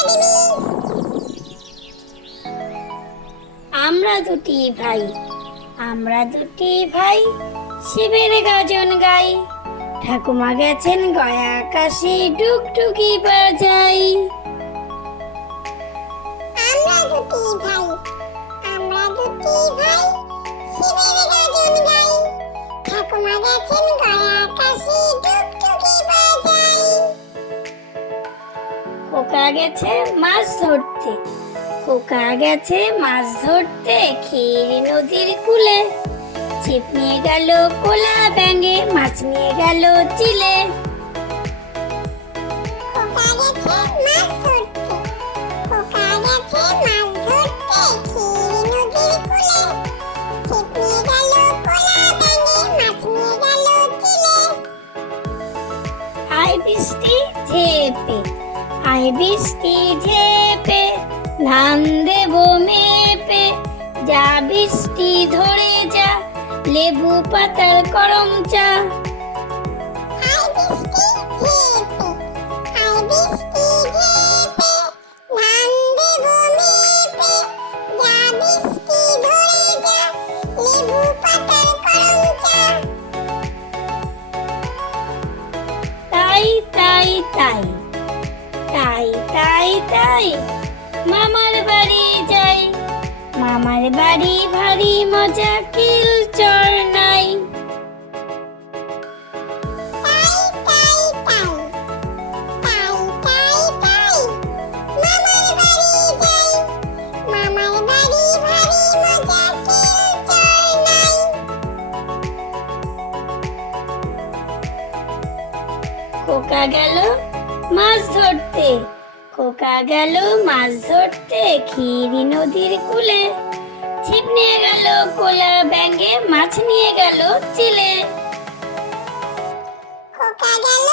Academy. আমরা দুটি ভাই, আমরা দুটি ভাই শিবের গাজন গাই। ঠাকুমা গেছেন গয়া কাশি, ডুগডুগি বাজাই। আমরা দুটি ভাই, আমরা দুটি ভাই শিবের গাজন গাই। ঠাকুমা গেছেন গয়া কাশি, ডুগডুগি বাজাই। খোকা গেছে মাছ ধরতে, খোকা গেছে মাছ ধরতে ক্ষীর নদীর কূলে। ছিপ নিয়ে গেল কোলা ব্যাঙে, মাছ নিয়ে গেল চিলে। খোকা গেছে মাছ ধরতে, খোকা গেছে মাছ ধরতে ক্ষীর নদীর কূলে। ছিপ নিয়ে গেল কোলা ব্যাঙে, মাছ নিয়ে গেল চিলে। আয় বৃষ্টি ঝেপে, আয় বৃষ্টি ঝেপে, ধান দেব মেপে। যা বৃষ্টি ধরে যা, লেবু পাতার করম চা। আয় বৃষ্টি ঝেপে, আয় বৃষ্টি ঝেপে, ধান দেব মেপে। যা বৃষ্টি ধরে যা, লেবু পাতার করম চা। তাই তাই তাই, তাই তাই তাই মামার বাড়ি যাই। মামার বাড়ি ভারী মজা, কিল চর নাই। তাই তাই তাই, তাই তাই তাই মামার বাড়ি যাই। মামার বাড়ি ভারী মজা, কিল চর নাই। খোকা গেল মাছ ধরতে, খোকা গেল মাছ ধরতে ক্ষীর নদীর কূলে। ছিপ নিয়ে গেল কোলা ব্যাঙে, মাছ নিয়ে গেল চিলে। খোকা গেল